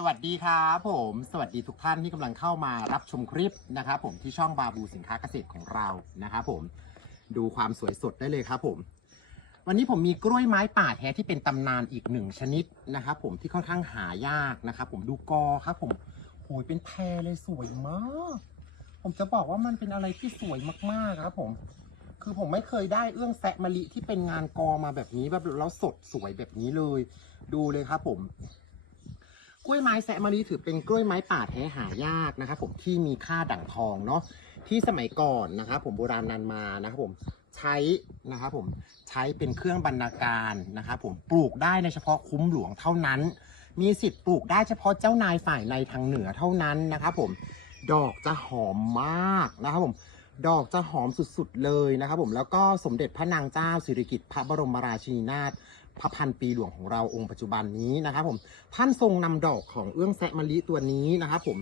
สวัสดีครับผม สวัสดีทุกท่านที่กำลังเข้ามารับชมคลิปนะครับผมที่ช่องบาบูสินค้าเกษตรของเรานะครับผมดูความสวยสดได้เลยครับผม วันนี้ผมมีกล้วยไม้ป่าแท้ที่เป็นตำนานอีกหนึ่งชนิดนะครับผมที่ค่อนข้างหายากนะครับผมดูกอครับผมโหยเป็นแพรเลยสวยมาก ผมจะบอกว่ามันเป็นอะไรที่สวยมากๆครับผม คือผมไม่เคยได้เอื้องแซะมะลิที่เป็นงานกอมาแบบนี้แบบแล้วสดสวยแบบนี้เลย ดูเลยครับผม กล้วยไม้แซะมะลิถือเป็นกล้วยไม้ป่าแท้หายากนะครับผมที่มีค่าดั่งทองเนาะที่สมัยก่อนนะครับผมโบราณนานมานะครับผมใช้นะครับผมใช้เป็นเครื่องบรรณาการนะครับผมปลูกได้ในเฉพาะคุ้มหลวงเท่านั้น มีสิทธิ์ปลูกได้เฉพาะเจ้านายฝ่ายในทางเหนือเท่านั้นนะครับผมดอกจะหอมมากนะครับผมดอกจะหอมสุดๆเลยนะครับผมแล้วก็สมเด็จพระนางเจ้าสิริกิติ์พระบรมราชินีนาถ พระพันปีหลวงของเราองค์ปัจจุบันนี้นะครับผมท่านทรงนำดอกของเอื้องแซะมะลิตัวนี้นะครับผม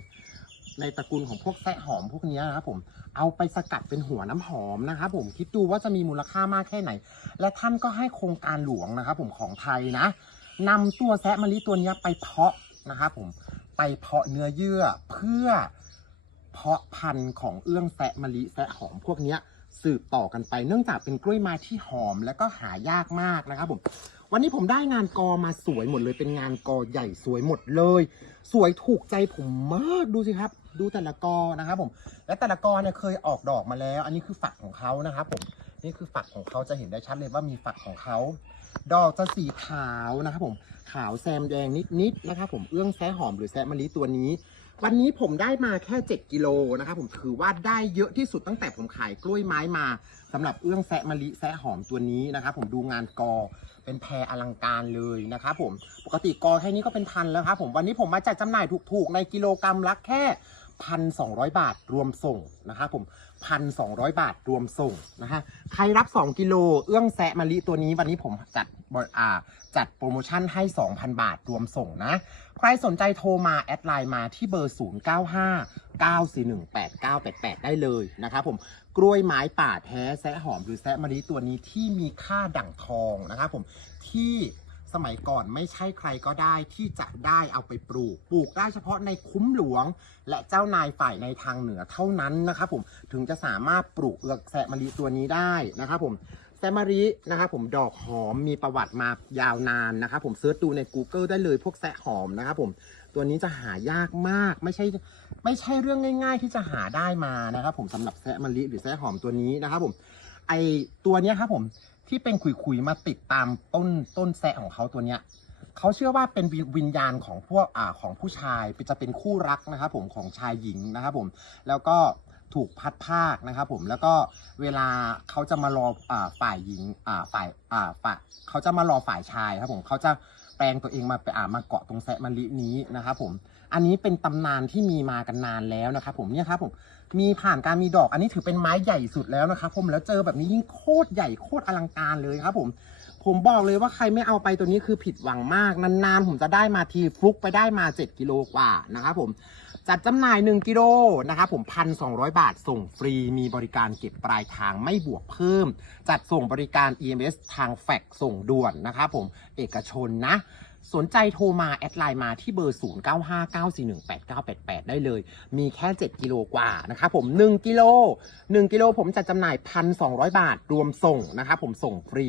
ในตระกูลของพวกแซะหอมพวกนี้นะครับผมเอาไปสกัดเป็นหัวน้ำหอมนะครับผมคิดดูว่าจะมีมูลค่ามากแค่ไหน และท่านก็ให้โครงการหลวงนะครับผมของไทยนะนำตัวแซะมะลิตัวนี้ไปเพาะนะครับผมไปเพาะเนื้อเยื่อเพื่อเพาะพันธุ์ของเอื้องแซะมะลิแซะหอมพวกเนี้ สืบต่อกันไป เนื่องจากเป็นกล้วยไม้ที่หอมและก็หายากมากนะครับผมวันนี้ผมได้งานกอมาสวยหมดเลย เป็นงานกอใหญ่สวยหมดเลย สวยถูกใจผมมากดูสิครับ ดูแต่ละกอนะครับผมและแต่ละกอเนี่ยเคยออกดอกมาแล้ว อันนี้คือฝักของเขานะครับผมนี่คือฝักของเขาจะเห็นได้ชัดเลยว่ามีฝักของเขาดอกจะสีขาวนะครับผมขาวแซมแดงนิดๆนะครับผมเอื้องแซะหอมหรือแซมะลิตัวนี้ วันนี้ผมได้มาแค่ 7 กิโลนะครับผมถือว่าได้เยอะที่สุดตั้งแต่ผมขายกล้วยไม้มาสำหรับเอื้องแซะมะลิแซะหอมตัวนี้นะครับผมดูงานกอเป็นแพรอลังการเลยนะครับผมปกติกอแค่นี้ก็เป็นพันแล้วครับผมวันนี้ผมมาจัดจำหน่ายถูกๆในกิโลกรัมละแค่ พันสองบาทรวมส่งนะครับผมพันสองบาทรวมส่งนะฮะใครรับ 2 กิโลเอื้องแซะมะลิตัวนี้วันนี้ผมจัดบอ่าจัดโปรโมชั่นให้ 2,000 บาทรวมส่งนะ ใครสนใจโทรมา แอดไลน์มาที่เบอร์ 095 941 8988 ได้เลยนะครับผมกล้วยไม้ป่าแท้แซะหอมหรือแซะมะลิตัวนี้ที่มีค่าดั่งทองนะครับผมที่ สมัยก่อนไม่ใช่ใครก็ได้ที่จะได้เอาไปปลูก ปลูกได้เฉพาะในคุ้มหลวง และเจ้านายฝ่ายในทางเหนือเท่านั้นนะครับผมถึงจะสามารถปลูกเอือกแซมะลิตัวนี้ได้นะครับผมแซมมารีนะครับผมดอกหอมมีประวัติมายาวนานนะครับผมเซิร์ชดูใน Google ได้เลยพวกแซะหอมนะครับผมตัวนี้จะหายากมากไม่ใช่ไม่ใช่เรื่องง่าย ๆ ที่จะหาได้มานะครับผมสำหรับแซะมะลิหรือแซะหอมตัวนี้นะครับผมไอตัวเนี้ยครับผม ที่เป็นขุยๆมาติดตามต้นต้นแซะของเขาตัวเนี้ยเขาเชื่อว่าเป็นวิวิญญาณของพวกอ่าของผู้ชายจะเป็นคู่รักนะครับผมของชายหญิงนะครับผมแล้วก็ถูกพัดภาคนะครับผมแล้วก็เวลาเขาจะมารออ่าฝ่ายหญิงอ่าฝ่ายอ่าฝ่ายเขาจะมารอฝ่ายชายครับผมเขาจะ แปลงตัวเองมาไปอ่ามาเกาะตรงแซะมะลินี้นะครับผมอันนี้เป็นตำนานที่มีมากันนานแล้วนะครับผมเนี่ยครับผมมีผ่านการมีดอกอันนี้ถือเป็นไม้ใหญ่สุดแล้วนะครับผมแล้วเจอแบบนี้ยิ่งโคตรใหญ่โคตรอลังการเลยครับผม ผมบอกเลยว่าใครไม่เอาไปตัวนี้คือผิดหวังมาก นานๆ ผมจะได้มาทีฟลุกไปได้มา 7 กิโลกว่านะครับผมจัดจำหน่าย 1 กิโลนะครับผมพันสองบาทส่งฟรีมีบริการเก็บปลายทางไม่บวกเพิ่ม จัดส่งบริการ EMS ทางแฟกส่งด่วนนะครับผมเอกชนนะ สนใจโทรมาแอดไลน์มาที่เบอร์ 0959418988 ได้เลย มีแค่ 7 กิโลกว่านะครับผม 1 กิโล 1 กิโลผมจัดจำหน่าย 1,200 บาทรวมส่งนะครับผมส่งฟรี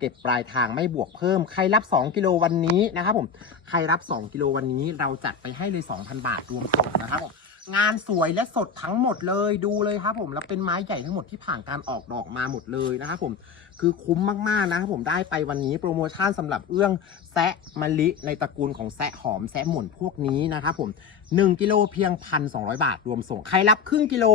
เก็บปลายทางไม่บวกเพิ่ม ใครรับ 2 กิโลวันนี้นะครับผม ใครรับ 2 กิโลวันนี้เราจัดไปให้เลย 2,000 บาทรวมส่งนะครับผมงานสวยและสดทั้งหมดเลยดูเลยครับผมแล้วเป็นไม้ใหญ่ทั้งหมดที่ผ่านการออกดอกมาหมดเลยนะครับผมคือคุ้มมากๆนะครับผมได้ไปวันนี้โปรโมชั่นสำหรับเอื้องแซะมะลิในตระกูลของแซะหอมแซะหม่นพวกนี้นะครับผม1กิโลเพียง 1,200 บาทรวมส่ง ใครรับครึ่งกิโล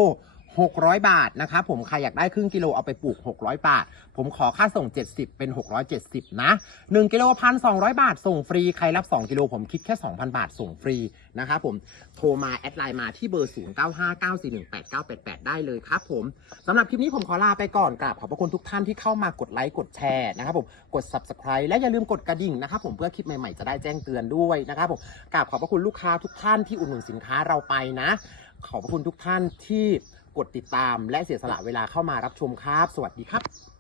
600 บาทนะครับผมใครอยากได้ครึ่งกิโลเอาไปปลูก 600 บาท ผมขอค่าส่ง 70 เป็น 670 นะ1กิโลพันสองบาท ส่งฟรี ใครรับ 2 กิโลผมคิดแค่ 2,000 บาท ส่งฟรีนะครับผมโทรมา แอดไลน์มาที่เบอร์ 0959418988 ได้เลยครับผมสำหรับคลิปนี้ผมขอลาไปก่อนกราบขอบพระคุณทุกท่านที่เข้ามากดไลค์กดแชร์นะครับผมกด subscribe และอย่าลืมกดกระดิ่งนะครับผมเพื่อคลิปใหม่ๆจะได้แจ้งเตือนด้วยนะครับผมกราบขอบพระคุณลูกค้าทุกท่านที่อุดหนุนสินค้าเราไปนะ ขอบพระคุณทุกท่านที่ กดติดตาม และเสียสละเวลาเข้ามารับชมครับ สวัสดีครับ